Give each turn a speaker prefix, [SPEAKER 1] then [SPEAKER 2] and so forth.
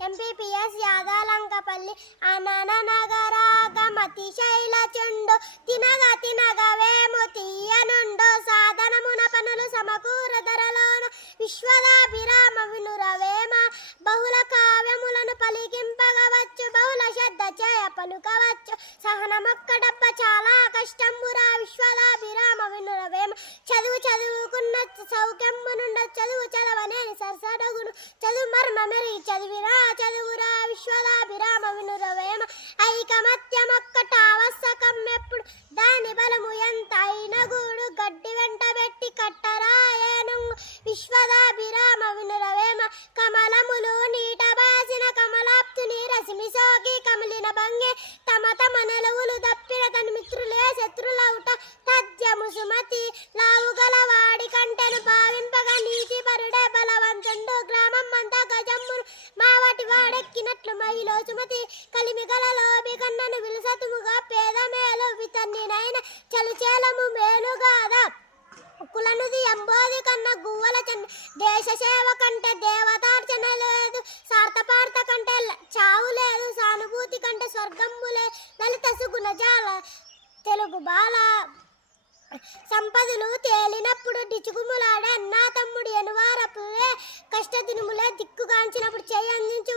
[SPEAKER 1] MPPS యాదాలంకపల్లి అనన నగరాగమతి శైల చెండు తినగా తినగా వేము తీయనుండో సాధనమున పనులు సమకూర ధరలోన విశ్వదాభిరామ వినురవేమ బహుళ కావ్యములను పలికింపగవచ్చు బహుళ శ్రద్ధ చేయ పలుకవచ్చు సహనమొక్కడప్ప చాలా కష్టంబురా విశ్వదాభిరామ వినురవేమ చదువు చదువుకున్న సౌఖ్యమునుండ చదువు చదవలేని సరసడగును చదువు మర్మ మెరిగి చదివి దాని బలము ఎంతైన గూడు గడ్డి వెంట పెట్టి కట్టరాయను. విశ్వదాభిరామ వినురవేమ కమలములు నీట బాసిన కమలాప్తుని రసిమి సోకి కమలిన భంగే తమ తమ నెలవులు దప్పిన తన మిత్రులే శత్రులవుట తద్యము సుమతి. లావుగల వాడి కంటెను భావింపగా నీతి పరుడే బలవంతుండు గ్రామం అంతా గజమ్మును మావటి వాడెక్కినట్లు మహిళ సుమతి. కలిమి గల లోబి కన్నను విలసతుముగా పేద మేలు వితన్ని చలిచేలము మేలుగాదా? కులనుది ఎంబోది కన్న గువ్వల చెన్న దేశ సేవ కంటే దేవతార్చన లేదు. సార్థపార్థ కంటే చావు లేదు. సానుభూతి కంటే స్వర్గము లేదు లలిత సుగుణ తెలుగు బాల. సంపదలు తేలినప్పుడు డిచుగుములాడే అన్నా తమ్ముడు ఎనువారపులే. కష్ట దినుములే దిక్కుగాంచినప్పుడు చేయి అందించు